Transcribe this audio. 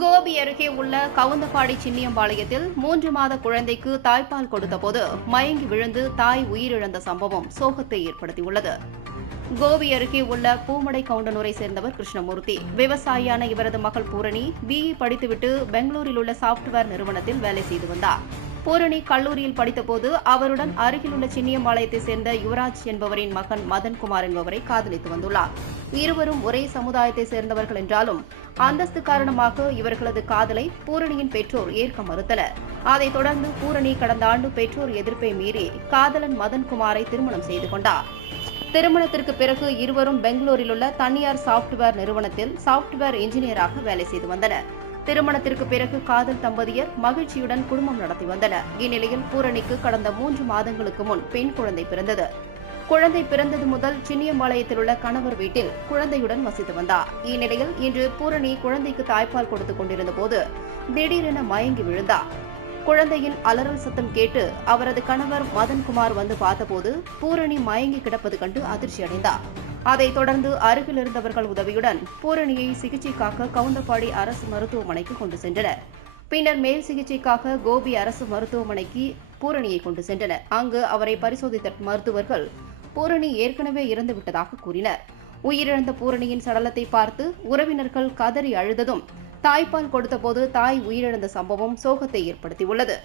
கோபி அருகே உள்ள கவுந்தப்பாடி சின்னியம்பாளையத்தில் 3 மாத குழந்தைக்கு தாய்ப்பால் கொடுத்தபோது மயங்கி விழுந்து தாய் உயிரிழந்த சம்பவம் சோகத்தை ஏற்படுத்தியுள்ளது. கோபி அருகே உள்ள பூமடை கவுண்டனூரை சேர்ந்தவர் கிருஷ்ணமூர்த்தி. விவசாயியான இவரது மகள் பூரணி பிஇ படித்துவிட்டு பெங்களூரில் உள்ள சாப்ட்வேர் நிறுவனத்தில் வேலை செய்து வந்தார். பூரணி கல்லூரியில் படித்தபோது அவருடன் அருகிலுள்ள சின்னியம்பாளையத்தைச் சேர்ந்த யுவராஜ் என்பவரின் மகன் மதன்குமார் என்பவரை காதலித்து வந்துள்ளார். இருவரும் ஒரே சமுதாயத்தைச் சேர்ந்தவர்கள் என்றாலும் அந்தஸ்து காரணமாக இவர்களது காதலை பூரணியின் பெற்றோர் ஏற்க மறுத்தனர். அதைத் தொடர்ந்து பூரணி கடந்த ஆண்டு பெற்றோர் எதிர்ப்பை மீறி காதலன் மதன்குமாரை திருமணம் செய்து கொண்டார். திருமணத்திற்கு பிறகு இருவரும் பெங்களூரில் உள்ள தனியார் சாப்ட்வேர் நிறுவனத்தில் சாப்ட்வேர் இன்ஜினியராக வேலை செய்து வந்தனர். திருமணத்திற்கு பிறகு காதல் தம்பதியர் மகிழ்ச்சியுடன் குடும்பம் நடத்தி வந்தனர். இந்நிலையில் பூரணிக்கு கடந்த 3 மாதங்களுக்கு முன் பெண் குழந்தை பிறந்தது. குழந்தை பிறந்தது முதல் சின்னியம்பாளையத்தில் உள்ள கணவர் வீட்டில் குழந்தையுடன் வசித்து வந்தார். இந்நிலையில் இன்று பூரணி குழந்தைக்கு தாய்ப்பால் கொடுத்துக் கொண்டிருந்த போது திடீரென மயங்கி விழுந்தார். குழந்தையின் அலறல் சத்தம் கேட்டு அவரது கணவர் மதன்குமார் வந்து பார்த்தபோது பூரணி மயங்கி கிடப்பது கண்டு அதிர்ச்சியடைந்தார். அதைத் தொடர்ந்து அருகில் இருந்தவர்கள் உதவியுடன் பூரணியை சிகிச்சைக்காக கவுந்தப்பாடி அரசு மருத்துவமனைக்கு கொண்டு சென்றனர். பின்னர் மேல் சிகிச்சைக்காக கோபி அரசு மருத்துவமனைக்கு பூரணியை கொண்டு சென்றனர். அங்கு அவரை பரிசோதித்த மருத்துவர்கள் பூரணி ஏற்கனவே இறந்துவிட்டதாக கூறினர். உயிரிழந்த பூரணியின் சடலத்தை பார்த்து உறவினர்கள் கதறி அழுததும் தாய்ப்பால் கொடுத்தபோது தாய் உயிரிழந்த சம்பவம் சோகத்தை ஏற்படுத்தியுள்ளது.